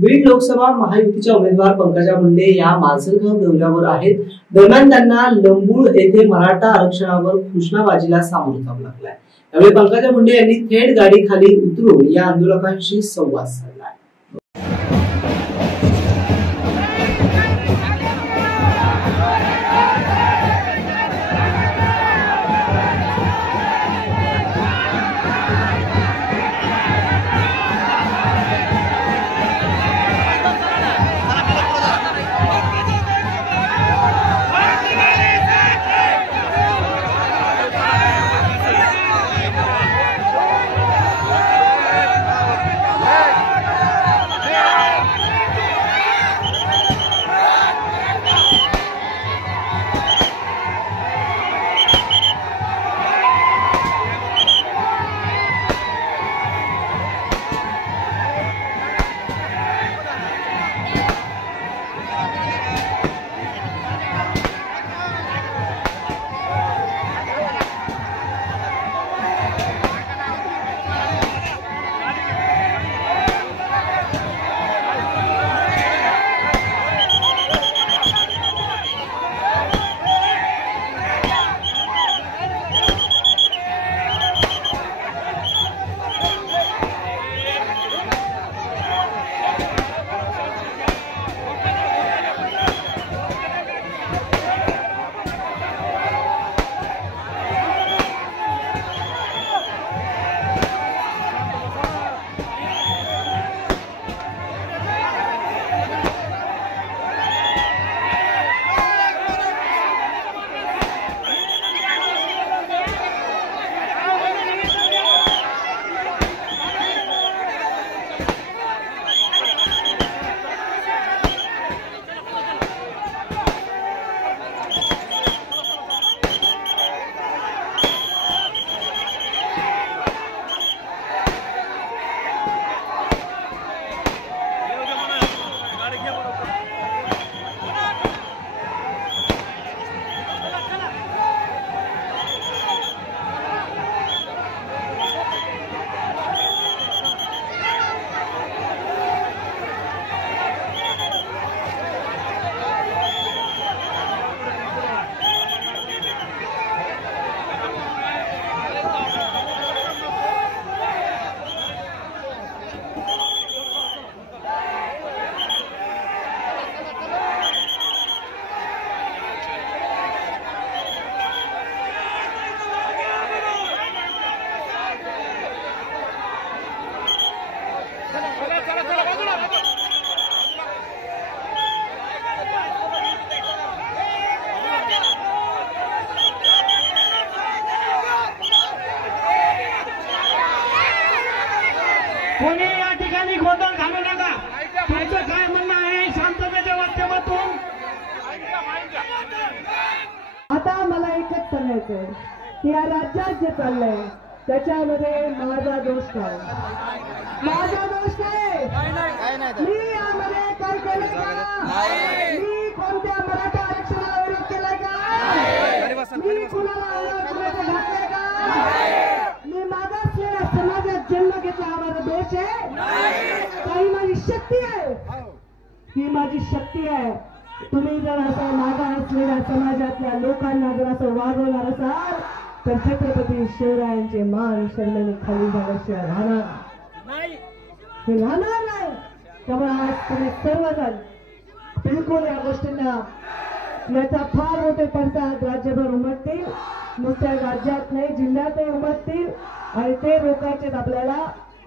बीड लोकसभा महायुतीच्या उमेदवार पंकजा मुंडे या माजलगाव दौऱ्यावर आहेत। दरम्यान त्यांना लंबूळ येथे मराठा आरक्षणावर घोषणाबाजीला सामोरं जावं लागलंय। यावेळी पंकजा मुंडे यांनी थेट गाडी खाली उतरून या आंदोलकांशी संवाद साधला। कोणी या ठिकाणी गोंधळ घालू नका। तुमचं काय म्हणणं आहे शांततेच्या माध्यमातून? आता मला एकच सांगायचंय की या राज्यात जे चाललंय त्याच्यामध्ये माझा दोष काय? माझा दोष काय? मी यामध्ये काय केलं का? मी कोणत्या मराठा आरक्षणाला विरोध केलाय का? मी कुणाला आरक्षणाचं घातलंय का? मी मागासलेल्या समाजात जन्म घेतला हा माझा दोष आहे? काही माझी शक्ती आहे, ही माझी शक्ती आहे। तुम्ही जर असं मागास असलेल्या समाजातल्या लोकांना जर असं वागवणार असाल तर छत्रपती शिवरायांचे मान शर्मेने खाली झाल्याशिवाय राहणार नाही, हे राहणार नाही। त्यामुळे आज तुम्ही सर्वजण बिलकुल या गोष्टींना याचा फार मोठे पडसाद राज्यभर उमटतील, नुसत्या राज्यात नाही जिल्ह्यातही उमटतील आणि ते रोखायचे।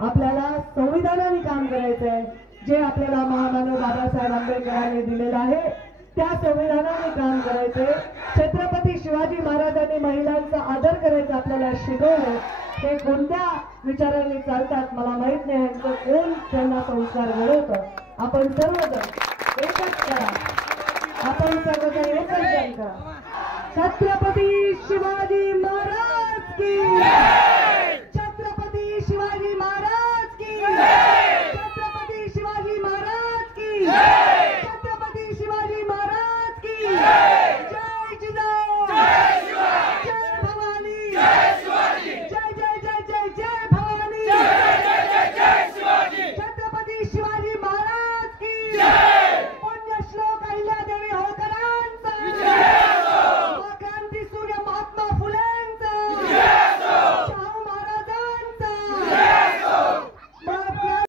आपल्याला संविधानाने काम करायचं आहे, जे आपल्याला महामानव बाबासाहेब आंबेडकरांनी दिलेलं आहे त्या संविधानाने काम करायचंय। छत्रपती शिवाजी महाराजांनी महिलांचा आदर करायचा आपल्याला शिकवलं। ते कोणत्या विचारांनी चालतात मला माहित नाही, कोण त्यांना संस्कार घडवतं। आपण सर्वजण एकच करा, आपण सर्वजण एकच जण करा। छत्रपती शिवाजी महाराज की